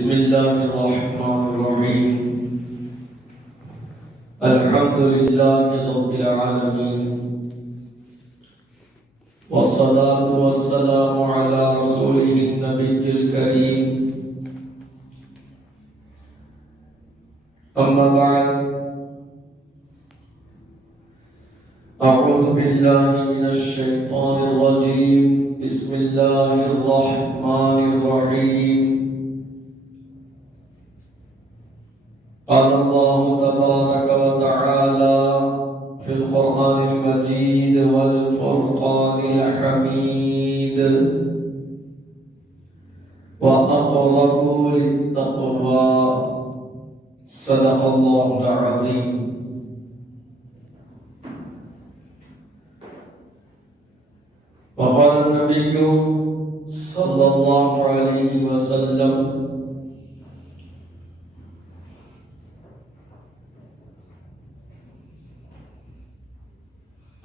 بسم الله الرحمن الرحيم. الحمد لله رب العالمين، والصلاة والسلام على رسوله النبي الكريم. أما بعد، أعوذ بالله من الشيطان الرجيم. بسم الله الرحمن الرحيم. قال الله تبارك وتعالى في القرآن المجيد والفرقان الحميد: وأقربوا للتقوى. صدق الله العظيم. وقال النبي صلى الله عليه وسلم: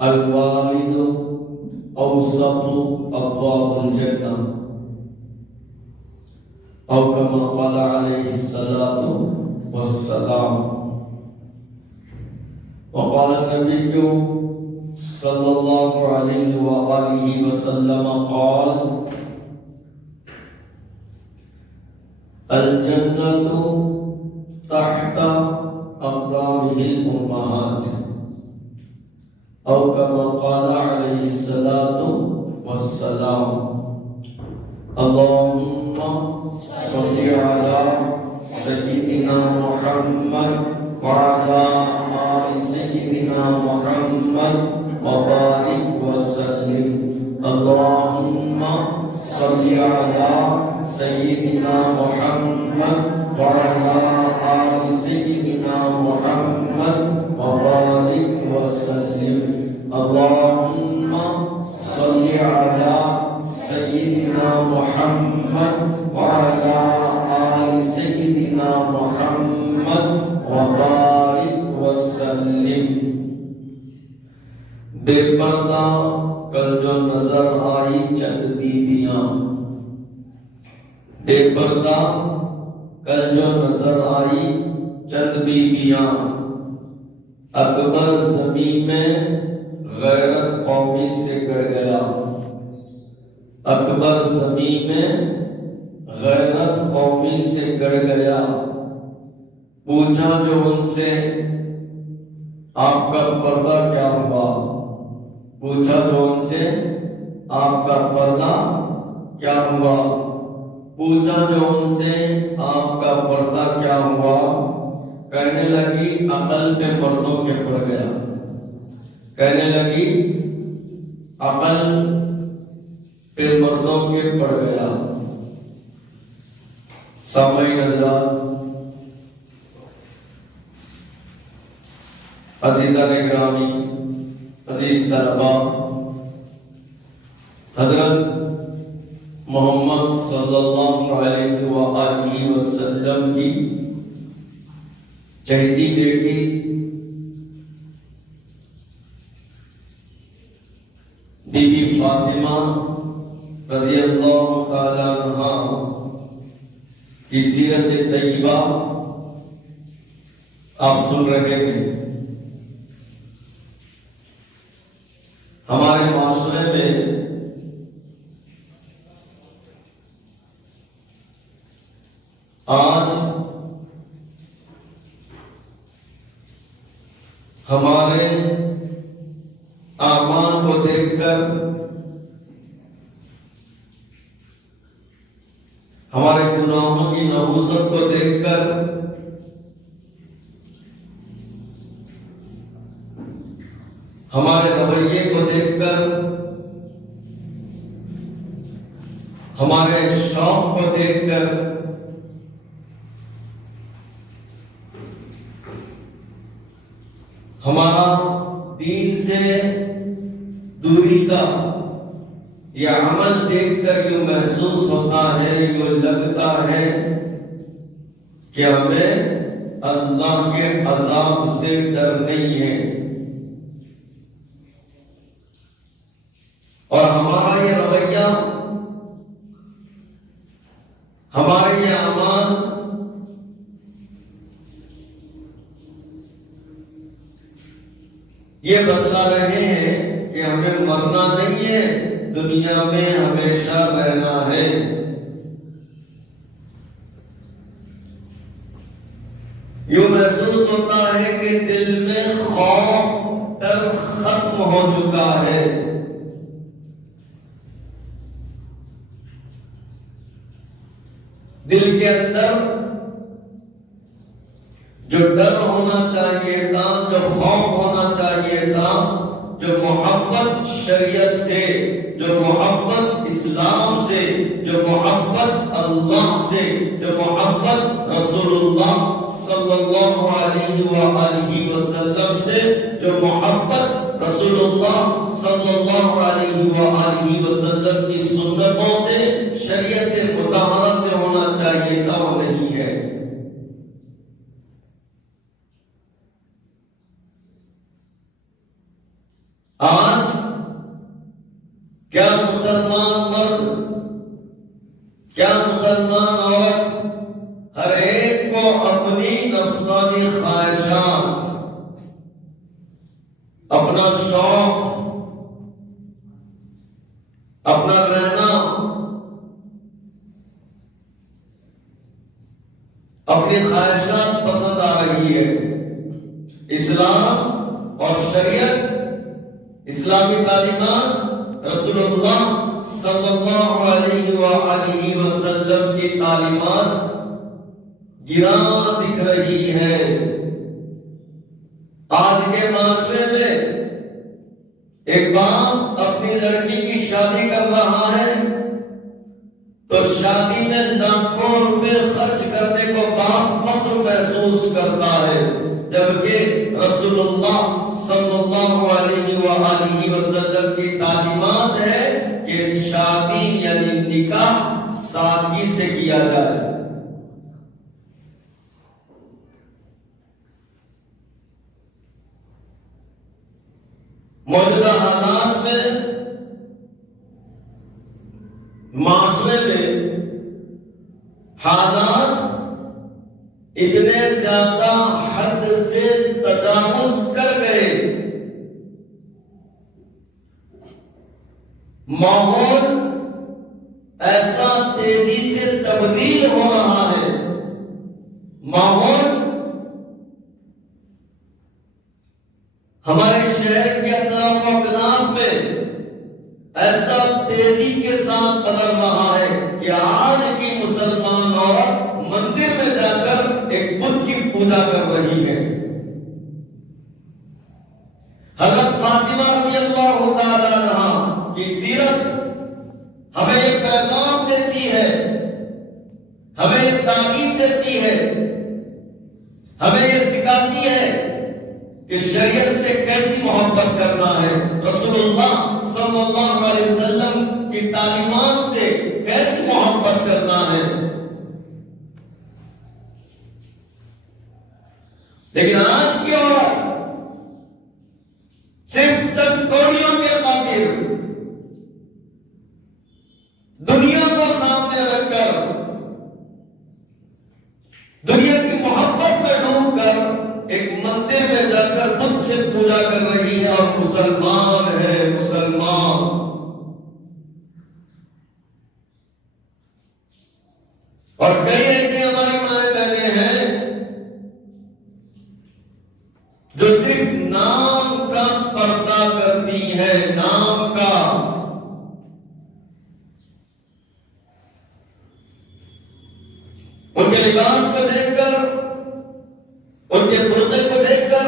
الوالد أوسط أبواب الجنة، أو كما قال عليه الصلاة والسلام. وقال النبي صلى الله عليه وآله وسلم قال: الجنة تحت أقدامه الأمهات، أو كما قال عليه الصلاة والسلام. اللهم صل على سيدنا محمد وعلى آل سيدنا محمد وبارك وسلم. اللهم صل على سيدنا محمد وعلى آل سيدنا محمد وبارك وسلم. اللهم صل على سيدنا محمد وعلى آل سيدنا محمد وبارك وسلم. بے پردہ کل جو نظر آئی چند بیویاں، بے پردہ کل جو نظر آئی چند بیویاں، اکبر زمین میں غیرت قومی سے گڑ گیا. اکبر زمین میں غیرت قومی سے گڑ گیا. پوچھا جو ان سے: آپ کا پردہ کیا ہوا؟ پوچھا جو ان سے: آپ کا پردہ کیا ہوا؟ پوچھا جو ان سے: آپ کا پردہ کیا ہوا؟ کہنے لگی: عقل پہ مردوں کے پڑ گیا. کہنے لگی: عقل پہ مردوں کے پڑ گیا. سامعین حضرات، عزیزان گرامی، عزیز طلبا، حضرت محمد صلی اللہ علیہ وآلہ وسلم کی چہیتی بیٹی بی بی فاطمہ رضی اللہ تعالی عنہا کی سیرت طیبہ آپ سن رہے ہیں. ہمارے معاشرے میں آج ہمارے اعمال کو دیکھ کر، ہمارے گناہوں کی نحوست کو دیکھ کر ہمارے رویے کو دیکھ کر، ہمارے شوق کو دیکھ کر ہمارا دین سے دوری کا یہ عمل دیکھ کر یوں محسوس ہوتا ہے، یوں لگتا ہے کہ ہمیں اللہ کے عذاب سے ڈر نہیں ہے. اور ہمارا یہ رویہ، ہمارے یہ اعمال یہ بتلا رہے ہیں کہ ہمیں مرنا نہیں ہے، دنیا میں ہمیشہ رہنا ہے۔ یوں محسوس ہوتا ہے کہ دل میں خوف ڈر ختم ہو چکا ہے۔ دل کے اندر جو ڈر ہونا چاہیے تھا، جو خوف ہونا چاہیے تھا، جو محبت شریعت سے، جو محبت اسلام سے، جو محبت اللہ سے، جو محبت رسول اللہ صلی اللہ علیہ وآلہ وسلم سے، جو محبت رسول اللہ صلی اللہ علیہ وآلہ وسلم کی سنتوں سے، شریعت مطہرہ سے ہونا چاہیے تھا، وہ نہیں ہے۔ آج کیا مسلمان مرد، کیا مسلمان عورت، ہر ایک کو اپنی نفسانی خواہشات، اپنا شوق، اپنا رہنا، اپنی خواہشات پسند آ رہی ہے۔ اسلام اور شریعت، اسلامی تعلیمات، رسول اللہ صلی اللہ علیہ وآلہ وسلم کی تعلیمات گراں دکھ رہی ہے۔ آج کے معاشرے میں ایک باپ اپنی لڑکی کی شادی کر رہا ہے تو شادی میں لاکھوں روپے خرچ کرنے کو باپ فخر محسوس کرتا ہے، جبکہ رسول اللہ صلی اللہ علیہ وآلہ وسلم کی تعلیمات ہے کہ شادی یعنی نکاح سادگی سے کیا جائے۔ موجودہ حالات میں، معاشرے میں حالات اتنے زیادہ حد سے تجاوز کر گئے، ماحول ایسا تیزی سے تبدیل ہو رہا ہے، ماحول ہمارے شہر کے اطراف و اکناف میں ایسا تیزی کے ساتھ بدل رہا ہے کہ آج کی مسلمان عورت مندر میں جا کر ایک بت کی پوجا کر رہی ہے۔ حضرت فاطمہ رضی اللہ تعالی عنہا کی سیرت ہمیں یہ پیغام دیتی ہے، ہمیں یہ تعلیم دیتی ہے، ہمیں یہ سکھاتی ہے کہ شریعت سے کیسی محبت کرنا ہے، رسول اللہ صلی اللہ علیہ وسلم کی تعلیمات سے کیسی محبت کرنا ہے۔ لیکن آج کی عورت صرف چند کوڑیوں کے خاطر دنیا کو سامنے رکھ کر، دنیا کی محبت میں ڈوب کر ایک مندر میں جا کر بت سے پوجا کر رہی ہے اور مسلمان ہے، مسلمان۔ اور کئی ایسے ہماری مائیں بہنیں ہیں جو صرف نام کا پردہ کرتی ہے، نام کا۔ ان کے لباس کو دیکھ کر، ان کے برقعے کو دیکھ کر،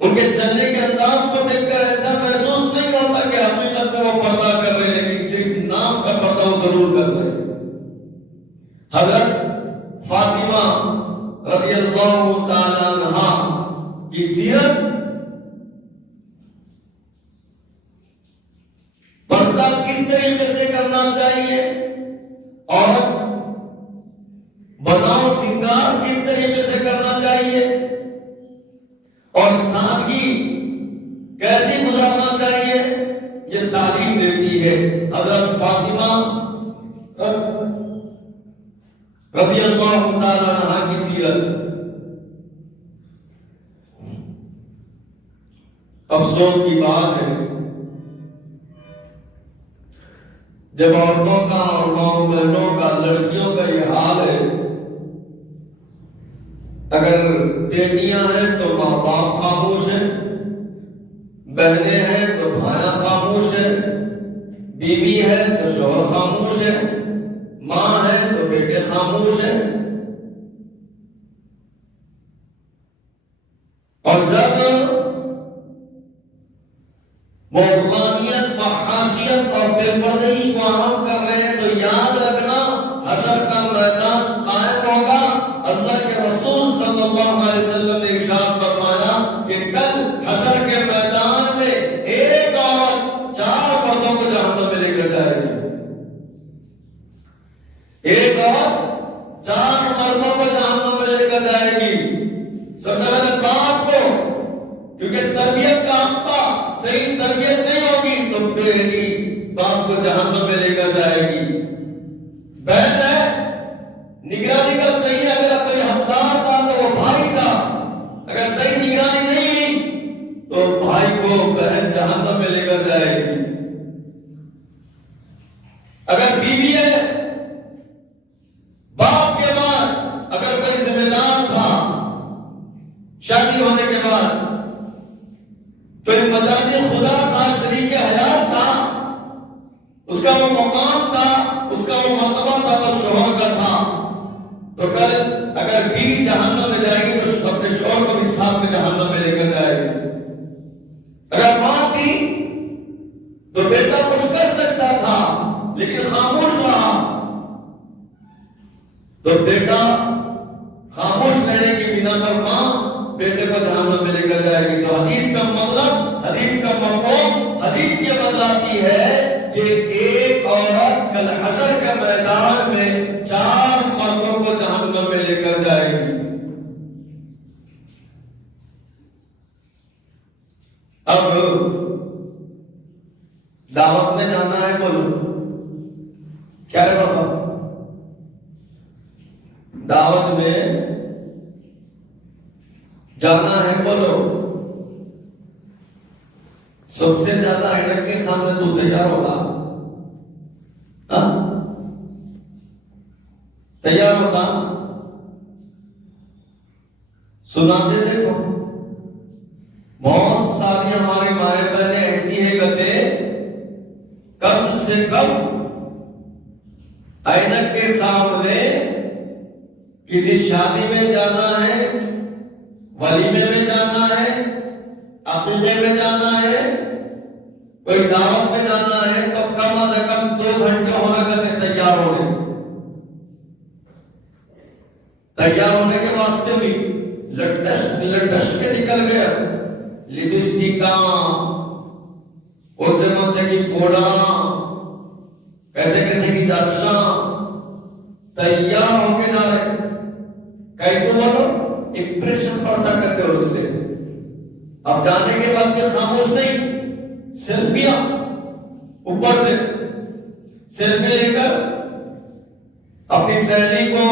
ان کے چلنے کے انداز کو دیکھ کر ایسا محسوس نہیں ہوتا کہ حقیقت میں وہ پردہ کر رہے ہیں، لیکن صرف نام کا پردہ وہ ضرور کر رہے ہیں۔ حضرت فاطمہ رضی اللہ تعالی عنہا کی سیرت پردہ کس طریقے سے کرنا چاہیے، عورت بناؤ سنگار کس طریقے سے کرنا چاہیے، اور سادگی کیسی گزارنا چاہیے، یہ تعلیم دیتی ہے حضرت فاطمہ رضی اللہ تعالی عنہا کی سیرت۔ افسوس کی بات ہے جب عورتوں کا اور ماؤں بہنوں کا لڑکیوں کا یہ حال ہے، اگر بیٹیاں ہیں تو ماں باپ خاموش ہیں، بہنیں ہیں تو بھائیاں خاموش ہیں، بیوی ہے تو شوہر خاموش ہے، ماں ہے تو بیٹے خاموش ہیں۔ اور جب وہ روحانیت فحاشیت اور بے پردگی کو عام کر رہے ہیں تو یاد رکھنا حشر کا میدان قائم ہوگا۔ اللہ کے رسول صلی اللہ علیہ وسلم نے ارشاد فرمایا کہ کل حشر کے میدان میں ایک عورت 4 مردوں کو جہنم میں لے کر جائے گی۔ ایک عورت 4 مردوں کو جہنم میں لے کر جائے گی۔ سب سے پہلے باپ کو، کیونکہ تربیت کا ہفتہ صحیح تربیت نہیں ہوگی تو بیٹی باپ کو جہنم میں لے کر جائے گی۔ بہن ہے، نگرانی کا صحیح اگر کوئی حقدار تھا تو وہ بھائی تھا، اگر صحیح نگرانی نہیں ہوئی تو بھائی کو بہن جہنم میں لے کر جائے گی۔ اگر بیوی ہے، باپ کے بعد اگر کوئی ذمہ دار تھا شادی ہونے کے بعد، پھر مجازی خدا کا شریک حیات تھا، اس کا وہ مقام تھا، اس کا وہ مرتبہ تھا تو شوہر کا تھا، تو کل اگر بیوی جہنم میں جائے گی تو اپنے شوہر کو بھی ساتھ میں جہنم میں لے کر جائے گی۔ اگر ماں تھی تو بیٹا کچھ کر سکتا تھا لیکن خاموش رہا، تو بیٹا خاموش رہنے کی بنا پر ماں بیٹے کو جہنم میں لے کر جائے گی۔ تو حدیث کا مطلب، حدیث کا مفہوم، حدیث یہ بتلاتی ہے کہ ایک عورت کل حشر کے میدان میں 4 مردوں کو جہنم میں لے کر جائے گی۔ اب دعوت میں جانا ہے، بولو کیا ہے بابا؟ دعوت میں جانا ہے، بولو سب سے زیادہ اینک کے سامنے تو تیار ہوگا، تیار ہوگا، سناتے دیکھو بہت ساری ہماری مائیں بہنیں ایسی ہیں گتے کم سے کم اینک کے سامنے کسی شادی میں جانا ہے، ولیمے میں جانا ہے، عقیقے میں جانا ہے، کوئی دعوت میں جانا ہے تو کم از کم 2 گھنٹے ہونا کرتے تیار ہونے کے واسطے بھی لٹش کے نکل گیا، لپسٹکاں، کون سے کی پوڑا، کیسے کی درشاں تیار ہو کے جا رہے، کئی کو بولو امپریشن پڑتا کرتے اس سے۔ اب جانے کے بعد کے خاموش نہیں، سیلفیاں اوپر سے سیلفی لے کر اپنی سہیلی کو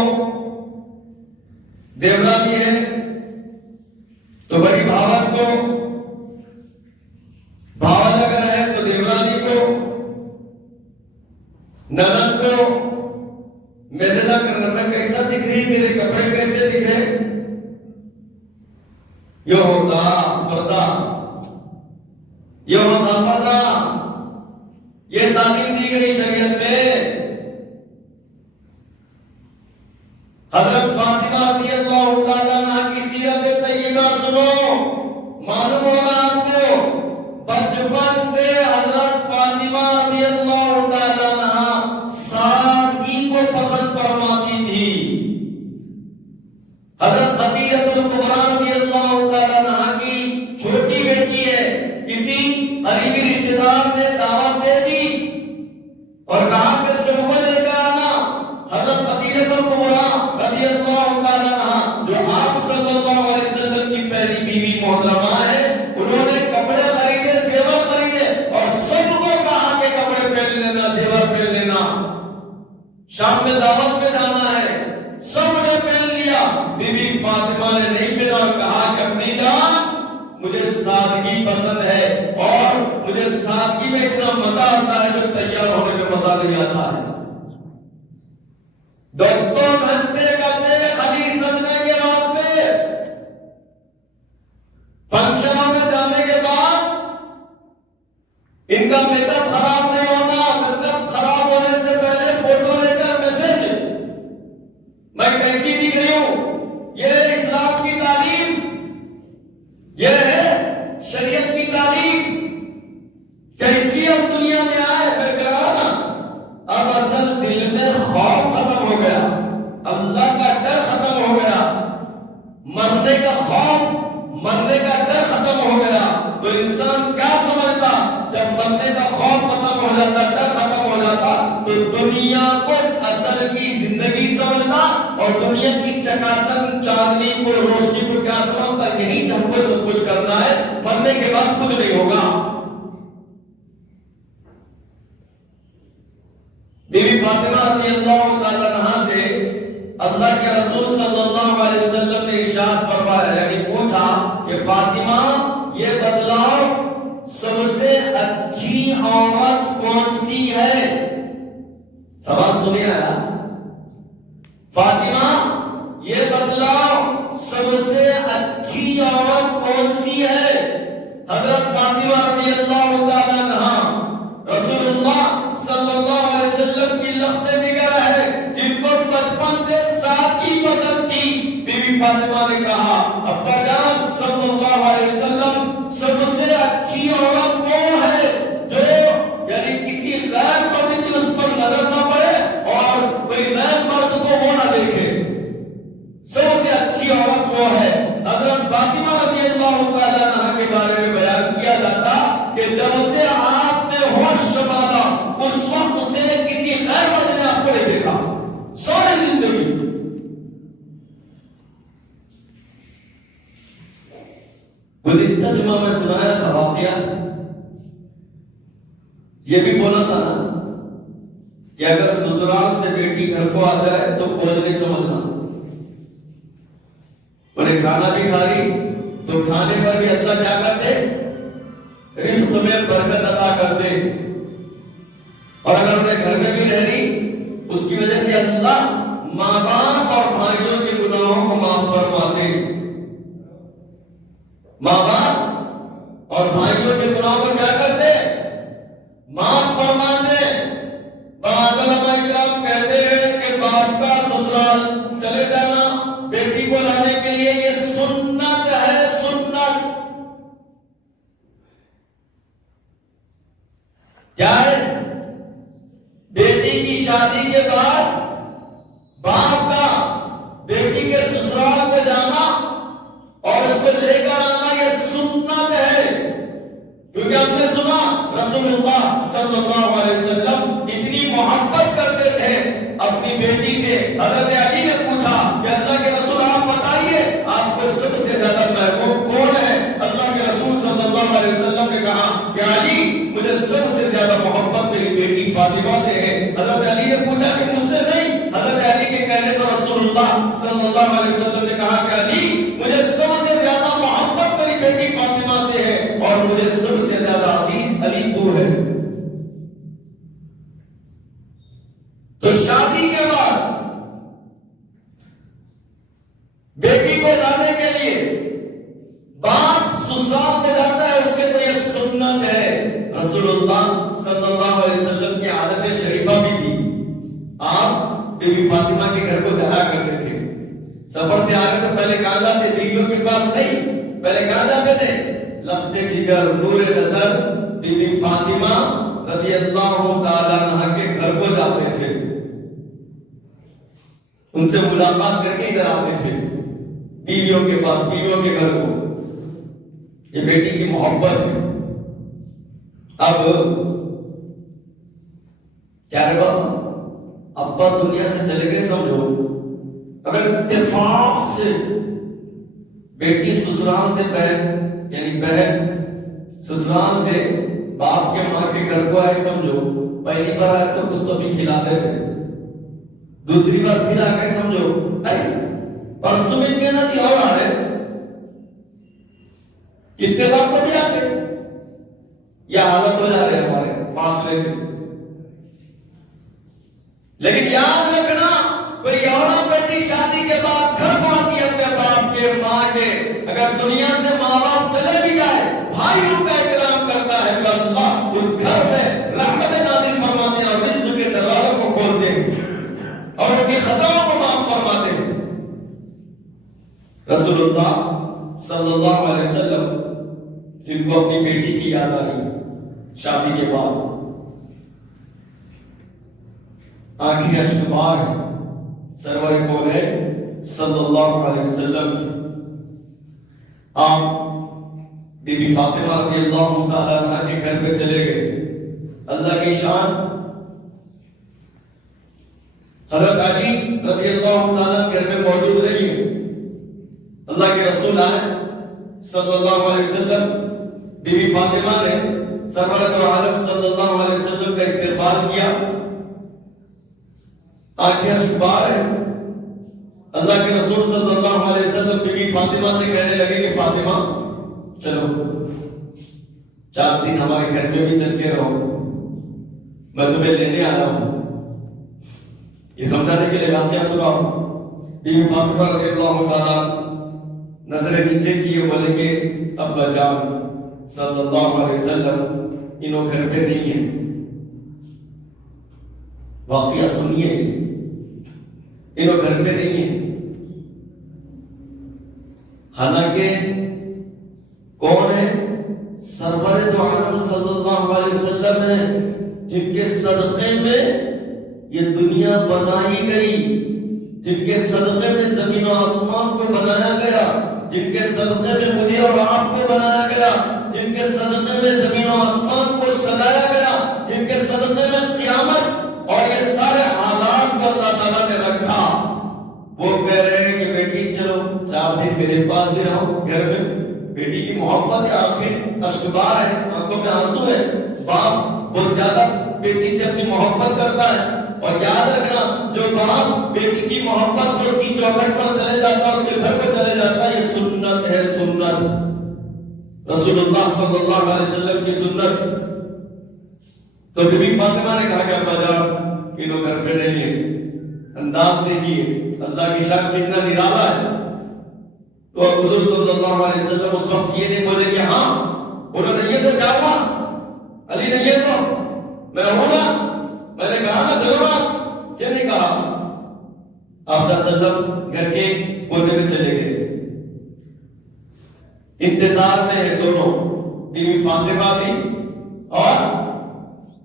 دیورا بھی ہے تو بڑی بھاوج کو، بھاوج اگر ہے تو دیورانی کو، نند کو میسج کرنا، میں کیسا دکھ رہی، میرے کپڑے کیسے دکھ رہے، یہ ہوتا پردہ، یہ ہوتا پردہ، یہ تعلیم دی گئی شریعت میں۔ حضرت فاطمہ رضی اللہ تعالیٰ عنہ کی سیرت طیبہ سنو، معلوم ہوگا آپ کو بچپن سے حضرت فاطمہ رضی اللہ تعالیٰ عنہ سادگی کو پسند فرماتی تھی۔ حضرت خدیجہ الکبریٰ رضی اللہ تعالیٰ عنہ کی چھوٹی بیٹی ہے، کسی قریبی رشتہ دار نے دعوت دے دی اور کہا کہ سب کو لے کر آنا۔ حضرت خدیجہ الکبریٰ رضی اللہ تعالیٰ عنہ جو آپ صلی اللہ علیہ وسلم کی پہلی بیوی محترمہ ہے، انہوں نے کپڑے خریدے، زیور خریدے اور سب کو کہا کہ کپڑے پہن لینا، زیور پہن لینا، شام میں دعوت میں جانا ہے، سب نے پہن لیا۔ بی بی فاطمہ نے نہیں پہنا اور کہا کہ اپنی جان مجھے سادگی پسند ہے، اور مجھے سادگی میں اتنا مزہ آتا ہے جو تیار ہونے میں مزہ نہیں آتا ہے۔ 2 گھنٹے کرتے خالی سجنے کے واسطے، فنکشنوں میں جانے کے بعد ان کا میک اپ خراب نہیں ہوتا، میک اپ خراب ہونے سے پہلے فوٹو لے کر میسج، میں کیسی دکھ رہی ہوں۔ یہ اسلام کی تعلیم، یہ ہے شریعت کی تعلیم کہ اس لیے ہم دنیا میں آئے۔ میں کہہ رہا نا، اب اصل دل میں خوف ختم ہو گیا، اللہ کا ڈر ختم ہو گیا، مرنے کا خوف، مرنے کا ڈر ختم ہو گیا۔ تو انسان کیا سمجھتا؟ جب مرنے کا خوف ختم ہو جاتا، ڈر ختم ہو جاتا، تو دنیا کو اصل کی زندگی سمجھنا، اور دنیا کی چکاچک چاندنی کو، روشنی کو کیا سمجھتا؟ یہی جب کو سب کچھ کرنا ہے، مرنے کے بعد کچھ نہیں ہوگا۔ بی بی فاطمہ رضی اللہ تعالی عنہا سے اللہ کے رسول صلی اللہ علیہ وسلم نے ارشاد فرمایا، یعنی پوچھا کہ فاطمہ یہ بتلاؤ سب سے اچھی عورت کون سی ہے؟ سوال سنیے آیا، فاطمہ یہ بتلاؤ سب سے اچھی عورت کون سی ہے؟ حضرت فاطمہ رضی اللہ تعالی عنہا رسول اللہ صلی اللہ علیہ وسلم کی لخت جگر ہے، جن کو بچپن سے سادگی پسند تھی۔ بی بی فاطمہ نے کہا، ابا جان صلی اللہ علیہ وسلم سب سے اچھی عورت وہ ہے جو یعنی کسی غیر مرد کی اس پر نظر نہ پڑے اور کوئی غیر مرد کو وہ نہ دیکھے، سب سے اچھی عورت وہ ہے۔ حضرت فاطمہ رضی اللہ تعالیٰ عنہ کے بارے میں بیان کیا جاتا کہ جب سے آپ نے ہوش سنبھالا اس وقت سے کسی غیر مرد نے آپ کو نہیں دیکھا ساری زندگی۔ گزشتہ جمعہ میں سنایا تھا واقعات، یہ بھی بولا تھا نا کہ اگر سسرال سے بیٹی گھر کو آ جائے تو بوجھ نہیں سمجھنا، انہیں کھانا بھی کھا رہی تو کھانے پر بھی اللہ کیا کرتے؟ رزق میں برکت عطا کرتے، اور اگر انہیں گھر میں بھی رہ رہی اس کی وجہ سے اللہ ماں باپ اور بھائیوں کے گناہوں کو معاف فرماتے، ماں باپ اور بھائیوں کے گناہوں کو کیا کرتے؟ معاف فرماتے۔ بعض علماء کرام کہتے ہیں کہ باپ کا سسرال چلے جانا بیٹی کو لانے کے لیے یہ سنت ہے، سنت کیا ہے؟ بیٹی کی شادی کے بعد باپ کا بیٹی کے سسرال کو جانا اور اس کو لے کر آنا یہ سنت ہے، کیونکہ ہم نے سنا رسول اللہ صلی اللہ علیہ وسلم اتنی محبت کرتے تھے اپنی بیٹی سے۔ حضرت علی نے پوچھا کہ اللہ کے رسول آپ بتائیے آپ کو سب سے زیادہ محبوب کون ہے؟ اللہ کے رسول صلی اللہ علیہ وسلم نے کہا کہ علی مجھے سب سے زیادہ محبت میری بیٹی فاطمہ سے ہے۔ حضرت علی نے پوچھا کہ مجھ سے نہیں؟ حضرت علی کے کہنے پر رسول اللہ صلی اللہ علیہ وسلم نے کہا کہ علی مجھے سب سے زیادہ محبت میری بیٹی فاطمہ سے ہے، اور مجھے سب سے زیادہ عزیز علی تو ہے۔ تو شادی کے بعد بیٹی کو لانے کے لیے باپ سسرال میں جاتا ہے، اس کے تو یہ سنت ہے۔ رسول اللہ صلی اللہ علیہ وسلم کی عادت شریفہ بھی تھی، آپ بی بی فاطمہ کے گھر کو جایا کرتے تھے۔ سفر سے آگے تو پہلے کہاں جاتے؟ بیویوں کے پاس نہیں، پہلے کہاں جاتے تھے؟ لخت جگر نور نظر بی بی فاطمہ رضی اللہ تعالی عنہ کے گھر کو جاتے تھے، ان سے ملاقات کر کے ادھر آتے تھے بیویوں کے پاس، بیویوں کے گھر کو۔ یہ بیٹی کی محبت ہے۔ اب کیا رہے بابا، ابا دنیا سے چلے گئے سمجھو، اگر اتفاق سے بیٹی سسرال سے بہن یعنی بہن سسرال سے باپ کے ماں کے گھر کو آئے سمجھو، پہلی بار آئے تو کچھ تو بھی کھلا دیتے، دوسری بار پھر آ کے سمجھو پرسوں مل گئے نا جی اور آ رہے، کتنے بار تو بھی آتے، یہ حالت ہو جا رہے ہمارے معاشرے کی. لیکن یاد رکھنا کوئی عورت بیٹی شادی کے بعد گھر پہنچتی ہے اپنے باپ کے ماں کے, اگر دنیا سے ماں باپ چلے بھی جائے بھائی ان کا اکرام کرتا ہے تو اللہ اس گھر میں رحمت نازل فرماتے ہیں اور رزق کے دروازوں کو کھولتے ہیں اور ان کی خطاؤں کو معاف فرماتے ہیں. رسول اللہ صلی اللہ علیہ وسلم جن کو اپنی بیٹی کی یاد آ گئی شادی کے بعد, آنکھیں اشکبار ہیں سرور کونین صلی اللہ علیہ وسلم کی. آپ بی بی فاطمہ رضی اللہ تعالیٰ عنہ کے گھر پہ چلے گئے. اللہ کی شان, حضرت علی رضی اللہ تعالیٰ گھر میں موجود نہیں ہے. اللہ کے رسول آئے صلی اللہ علیہ وسلم, بی بی فاطمہ نے سرورت عالم صلی اللہ علیہ وسلم کا استقبال کیا, آنکھیں اشکبار ہیں. اللہ کے رسول صلی اللہ علیہ وسلم بی بی فاطمہ سے کہنے لگے کہ فاطمہ چلو 4 دن ہمارے گھر میں بھی چل کے رہو, میں تمہیں لینے آ رہا ہوں. یہ سمجھانے کے لیے واقعہ سنا. بی بی فاطمہ رضی اللہ تعالیٰ نظر نیچے کیے, بولے کہ ابا جان صلی اللہ علیہ وسلم انہوں گھر پہ نہیں ہیں. واقعہ سنیے, انہوں گھر پہ نہیں ہیں. حالانکہ کون ہے؟ سرور دو عالم صلی اللہ علیہ وسلم ہے جن کے صدقے میں یہ دنیا بنائی گئی, جن کے صدقے میں زمین و آسمان کو بنایا گیا, جن کے صدقے میں مجھے اور آپ کو بنایا گیا, جن کے صدقے میں زمین و آسمان کو سجایا گیا, جن کے صدقے میں قیامت اور یہ سارے حالات کو اللہ تعالیٰ نے رکھا. وہ کہہ رہے ہیں کہ بیٹی چلو 4 دن میرے پاس بھی رہو گھر میں. بیٹی کی محبت ہے, آنکھیں اشکبار ہے, آنکھوں میں آنسو ہے. باپ بہت زیادہ بیٹی سے اپنی محبت کرتا ہے, اور یاد رکھنا جو باپ بیٹی کی محبت اس کی چوکھٹ پر چلے جاتا ہے, اس کے گھر پہ چلے جاتا ہے, یہ سنت ہے, سنت رسول اللہ صلی اللہ علیہ وسلم کی سنت. تو بی بی فاطمہ نے کہا کہ ابا جان انہوں گھر پہ نہیں ہے. انداز دیکھیے اللہ کی شان کتنا نرالا ہے. تو حضور صلی اللہ علیہ وسلم اس وقت یہ نہیں بولے کہ ہاں انہوں نے یہ تو کہا, علی نے یہ تو, میں ہوں نا, میں نے کہا نا چلو نا, کیا نہیں کہا. آپ صلی اللہ علیہ وسلم گھر کے کونے میں چلے گئے. انتظار میں ہے دونوں, بی بی فاطمہ بھی اور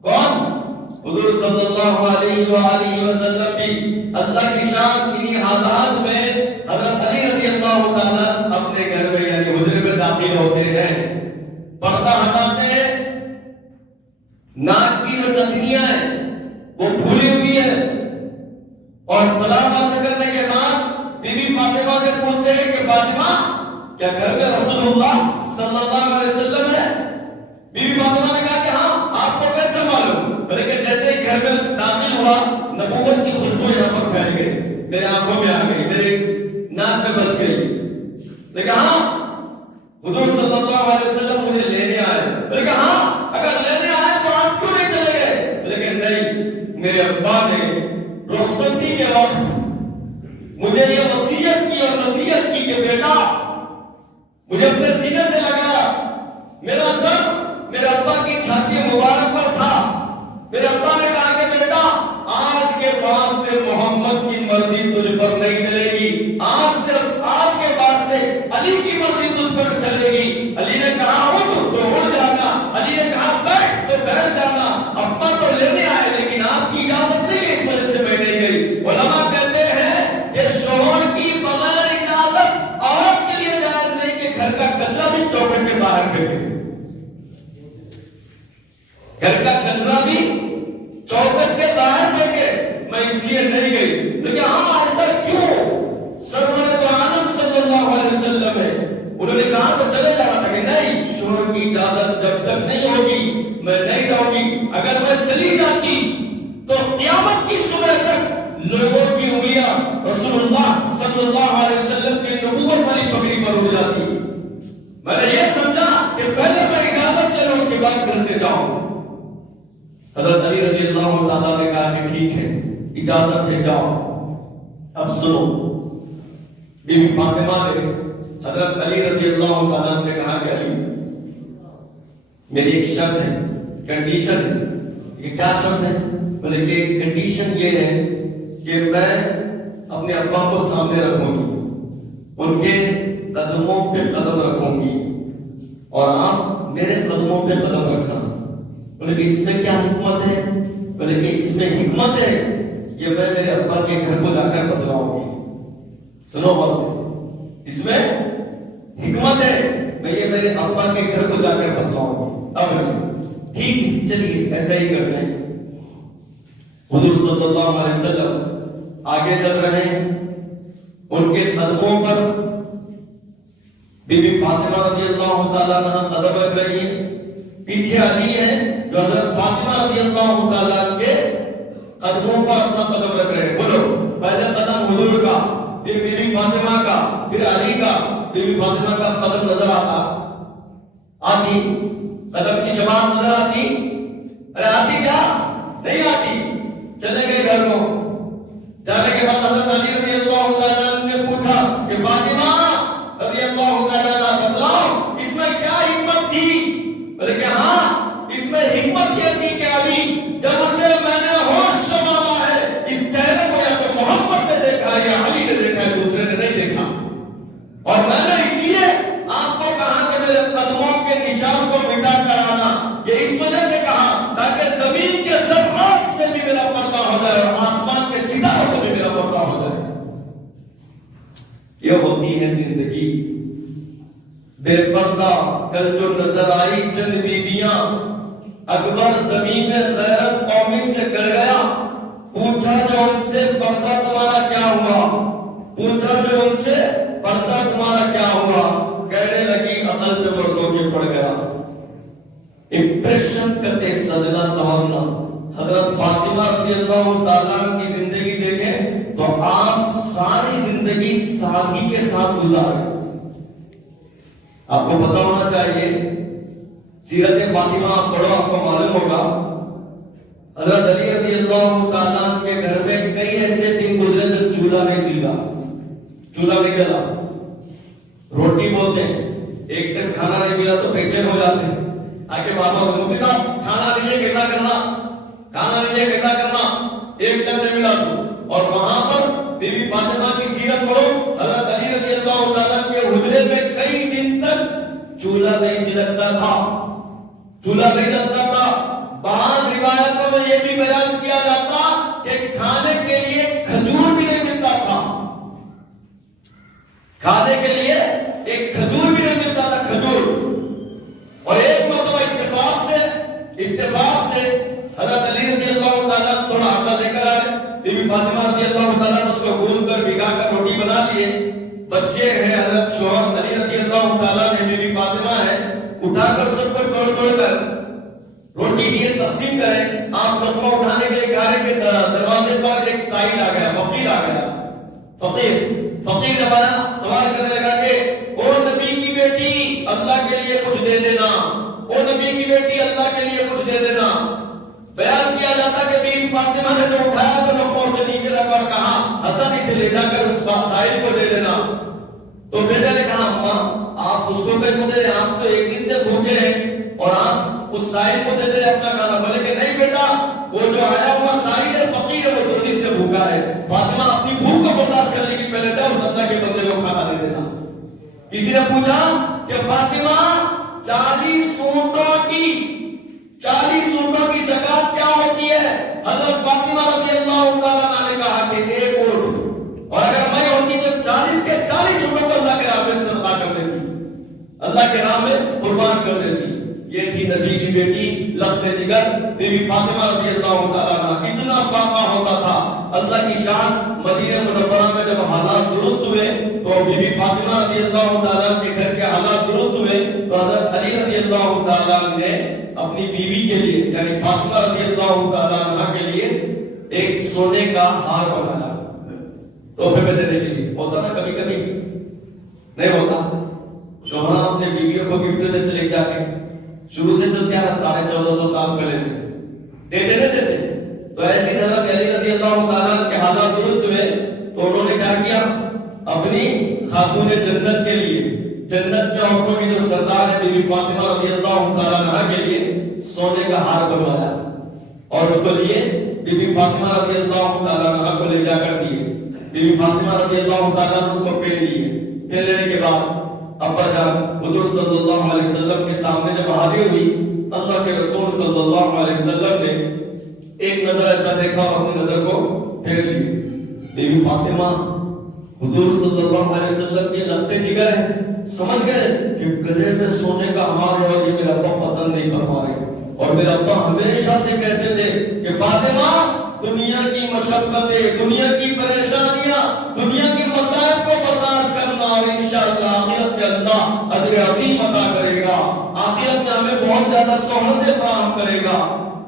کون, حضور صلی اللہ علیہ وآلہ وسلم بھی. اللہ کی شان انہی حالات میں حضرت علی رضی اللہ تعالیٰ اپنے گھر میں یعنی حجرے میں داخل ہوتے ہیں, پردہ ہٹاتے ہیں, ناک کی جو نتنیاں ہیں وہ پھولی ہوئی ہے, اور سلام عرض کرنے کے بعد بی بی فاطمہ سے پوچھتے ہیں کہ فاطمہ کیا گھر میں رسول اللہ صلی اللہ علیہ وسلم ہے؟ بی بی فاطمہ نے کہا کہ ہاں, آپ کو کیسے معلوم؟ بلکہ جیسے ہی گھر میں داخل ہوا نبوت کی خوشبو یہاں پر پھیل گئی, میرے آنکھوں میں آ گئی, میرے ناک میں بس گئی. لیکن ہاں حضور صلی اللہ علیہ وسلم مجھے لینے آئے. لیکن ہاں اگر لینے آئے تو آپ کیوں نہیں چلے گئے؟ لیکن نہیں, میرے ابا نے رخصتی کے وقت مجھے یہ وصیت کی اور نصیحت کی کہ بیٹا مجھے اپنے سینے سے لگایا, میرا سر میرے ابا کی چھاتی مبارک پر تھا. میرے ابا نے کہا کہ بیٹا آج کے بعد سے محمد کی مرضی تجھ پر نہیں چلے گی, آج کے بعد سے علی کی مرضی تجھ پر چلے گی. علی نے کہا اٹھ تو اٹھ جانا, علی نے کہا بیٹھ تو بیٹھ جانا. ابا تو لینے آئے لیکن آپ کی اجازت نہیں, اس وجہ سے میں نہیں گئی. علماء کہتے ہیں کہ شوہر کی بغیر اجازت عورت کے لیے جائز نہیں کہ گھر کا کچرا بھی چوکھٹ کے باہر پھینکے, گھر کا کچرا بھی چوکھٹ کے باہر پھینکے. میں اس لیے نہیں گئی. لیکن ہاں ایسا کیوں؟ سرور دو عالم صلی اللہ علیہ وسلم ہے, انہوں نے کہا تو چلے جانا تھا کہ نہیں, شوہر کی اجازت جب تک نہیں ہوگی میں نہیں جاؤں گی. اگر میں چلی جاتی تو قیامت کی صبح تک لوگوں کی انگلیاں رسول اللہ صلی اللہ علیہ وسلم کی نبوت والی پگڑی پر اڑ جاتی. میں نے یہ سمجھا کہ پہلے میں اجازت لے لوں, اس کے بعد گھر سے سے جاؤں. حضرت علی رضی اللہ تعالیٰ نے کہا کہ ٹھیک ہے، اجازت ہے، جاؤ. اب سنو، بی بی فاطمہ نے حضرت علی رضی اللہ تعالیٰ سے کہا کہ علی، میری ایک شرط ہے، کنڈیشن ہے. یہ کیا شرط ہے؟ بولے کہ کنڈیشن یہ ہے کہ میں اپنے ابا کو سامنے رکھوں گی، ان کے قدموں پہ قدم رکھوں گی اور آپ میرے قدموں پہ قدم رکھنا. بولے کہ اس میں کیا حکمت ہے؟ بولے کہ اس میں حکمت ہے یہ میں میرے ابا کے گھر کو جا کر بتلاؤں گی. سنو غور سے، اس میں حکمت ہے، میں یہ میرے ابا کے گھر کو جا کر بتلاؤں گی. اب ٹھیک ہے، چلیے ایسا ہی کرتے ہیں. حضور صلی اللہ علیہ وسلم آگے چل رہے ہیں، ان کے قدموں پر بی بی فاطمہ رضی اللہ تعالیٰ عنہ قدم رکھ رہی ہے. پیچھے علی ہے جو حضرت فاطمہ رضی اللہ تعالیٰ کے قدموں پر اپنا قدم رکھ رہے ہیں. بولو، پہلے قدم حضور کا، پھر بی بی فاطمہ کا، پھر علی کا. بی بی فاطمہ کا قدم نظر آتی قدم کی شماعت نظر آتی؟ ارے آتی کیا؟ نہیں آتی. چلے گئے گھر کو. جانے کے بعد حضرت علی رضی اللہ تعالیٰ نے پوچھا کہ فاطمہ رضی اللہ تعالیٰ بتلاؤ اس میں کیا حکمت تھی؟ بولے کہ ہاں، اس میں حکمت یہ تھی کہ علی، جب اسے میں نے ہوش سنبھالا ہے، اس چہرے کو یا تو محمد نے دیکھا ہے یا علی نے دیکھا ہے، دوسرے نے نہیں دیکھا. اور میں نے اس لیے آپ کو کہا کہ میرے قدموں کے نشان کو مٹا کر آنا. یہ اس وجہ سے کہا تاکہ زمین کے ذرات سے بھی میرا پردہ ہو جائے اور آسمان کے ستاروں سے بھی میرا پردہ ہو جائے. یہ ہوتی ہے زندگی بے پردہ. کل جو نظر آئی چند بیویاں، اکبر زمین میں غیرت قومی سے گر گیا. پوچھا جو ان سے پردہ تمہارا کیا ہوا؟ پوچھا جو ان سے پردہ تمہارا کیا ہوا؟ کہنے لگی عقل پہ مردوں کے پڑ گیا. امپریشن کرتے سجنا سنورنا. حضرت فاطمہ رضی اللہ تعالیٰ کی زندگی دیکھیں تو آپ ساری زندگی سادگی کے ساتھ گزارے. آپ کو پتا ہونا چاہیے، سیرت فاطمہ آپ پڑھو، آپ کو معلوم ہوگا. حضرت علی رضی اللہ تعالیٰ کے گھر میں کئی ایسے دن گزرے جب چولہا نہیں سیدھا، چولہا نہیں جلا. روٹی بولتے ہیں، ایک ٹائم کھانا نہیں ملا تو بے چین ہو جاتے ہیں. آکے بابا مفتی صاحب کھانا نہیں ہے کیسا کرنا، کھانا نہیں ہے کیسا کرنا، ایک ٹائم نہیں ملا تو. اور وہاں پر بی بی فاطمہ کی سیرت پڑھو. حضرت علی رضی اللہ تعالیٰ کے حجرے میں کئی دن تک چولہا نہیں سلگتا تھا، چولہا نہیں جلتا تھا. بعض روایتوں میں یہ بھی بیان کیا جاتا کہ کھانے کے لیے کھجور بھی نہیں ملتا تھا، کھانے کے لیے ایک کھجور بھی نہیں ملتا تھا، کھجور. اور ایک مرتبہ اتفاق سے حضرت علی رضی اللہ تعالیٰ تھوڑا آٹا لے کر آئے. بی بی فاطمہ رضی اللہ تعالیٰ نے اس کو گون کر بھگا کر روٹی بنا لیے. بچے ہیں، حضرت شوہر علی رضی اللہ تعالیٰ نے، بی بی فاطمہ ہے، اٹھا کر سب کو توڑ توڑ کر روٹی دیے تقسیم کریں. آپ لقمہ اٹھانے کے لیے گھر کے دروازے پر ایک سائل آ گیا، فقیر آ گیا. فقیر جب آیا سوال کرنے لگا کہ او نبی کی بیٹی اللہ کے لیے کچھ دے دینا، او نبی کی بیٹی اللہ کے لیے کچھ دے دینا. بیان کیا جاتا کہ بی بی فاطمہ نے جو اٹھایا تو لقموں سے نیچے رکھ کر کہا حسن اسے لے جا کر اس سائل کو دے دینا. تو بیٹے نے کہا اماں آپ اس کو کہیں دے رہے، آپ تو ایک دن سے بھوکے ہیں اور آپ اس سائل کو دے دے اپنا کھانا. بولے کہ نہیں بیٹا، وہ جو آیا ہوا سائل ہے، فقیر ہے، وہ 2 دن سے بھوکا ہے. فاطمہ اپنی بھوک کو برداشت کرنے کی پہلے دے اس اللہ کے بندے کو کھانا دے دینا. کسی نے پوچھا کہ فاطمہ 40 اونٹوں کی زکات کیا ہوتی ہے؟ حضرت فاطمہ رضی اللہ تعالیٰ نے کہا کہ 1 اونٹ، اور اگر میں ہوتی تو 40 کے 40 اونٹوں کو اللہ کے راہ میں صدقہ کر دیتی، اللہ کے راہ میں قربان کر دیتی. یہ تھی نبی کی بیٹی لخت جگر بی بی فاطمہ رضی اللہ تعالیٰ عنہ. اتنا فاقہ ہوتا تھا. اللہ کی شان مدینہ منورہ میں جب حالات درست ہوئے تو بی بی فاطمہ رضی اللہ تعالیٰ کے گھر کے حالات درست ہوئے تو حضرت علی رضی اللہ تعالیٰ نے اپنی بیوی کے لیے یعنی فاطمہ رضی اللہ تعالیٰ عنہ کے لیے ایک سونے کا ہار بنایا تحفے میں دینے کے لیے. ہوتا نا کبھی کبھی نہیں ہوتا، شوہر اپنے بیویوں کو گفٹ دیتے لے جا کے شروع سے چلتے ہیں 1450 سال پہلے سے دیتے نہیں دیتے. تو ایسی حضرت علی رضی اللہ تعالیٰ کے حالات درست ہوئے تو انہوں نے کیا کیا, اپنی خاتون جنت کے لیے, جنت میں عورتوں کی جو سردار ہے بی بی فاطمہ رضی اللہ تعالیٰ عنہا کے لیے سونے کا ہار بنوایا اور اس کو لیے بی بی فاطمہ رضی اللہ تعالیٰ عنہا کو لے جا کر دیے. بی بی فاطمہ رضی اللہ تعالیٰ عنہ اس کو پہن لیے. پہن لینے کے بعد ابا جان حضور صلی اللہ علیہ وسلم کے سامنے جب حاضر ہوئی, اللہ کے رسول صلی اللہ علیہ وسلم نے ایک نظر ایسا دیکھا اور اپنی نظر کو پھیر لی. بی بی فاطمہ حضور صلی اللہ علیہ وسلم کی لگتے جگر ہے, سمجھ گئے کہ گلے میں سونے کا ہار ہے اور یہ میرا ابا پسند نہیں فرما رہے. اور میرا ابا ہمیشہ سے کہتے تھے کہ فاطمہ دنیا کی مشقتیں, دنیا کی پریشانیاں, دنیا کے مسائل کو برداشت کرنا اور انشاءاللہ آخرت میں اللہ اجر عظیم عطا کرے گا, آخرت میں ہمیں بہت زیادہ سہولتیں فراہم کرے گا.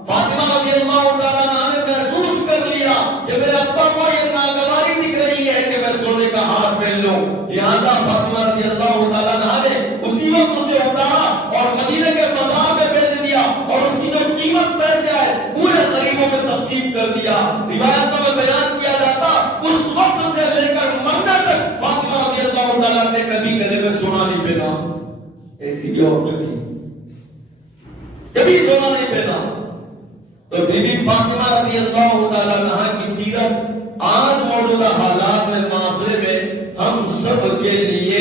فاطمہ رضی اللہ تعالیٰ عنہ نے محسوس کر لیا کہ میرے ابا کو یہ ناگواری دکھ رہی ہے کہ میں سونے کا ہار پہن لوں. لہذا فاطمہ رضی اللہ تعالیٰ عنہ نے اسی وقت اسے اتارا اور مدینے کے بازار میں بیچ دیا اور اس کی جو قیمت پیسے آئے پورے غریبوں میں تقسیم کر دیا. روایتوں میں بیان کیا جاتا اس وقت سے لے کر مرنے تک فاطمہ رضی اللہ تعالیٰ نے کبھی گلے میں سونا نہیں پہنا. ایسی بھی عورتیں تھی, کبھی سونا نہیں پہنا. تو بی بی فاطمہ رضی اللہ تعالیٰ عنہ کی سیرت آج موجودہ حالات میں معاشرے میں ہم سب کے لیے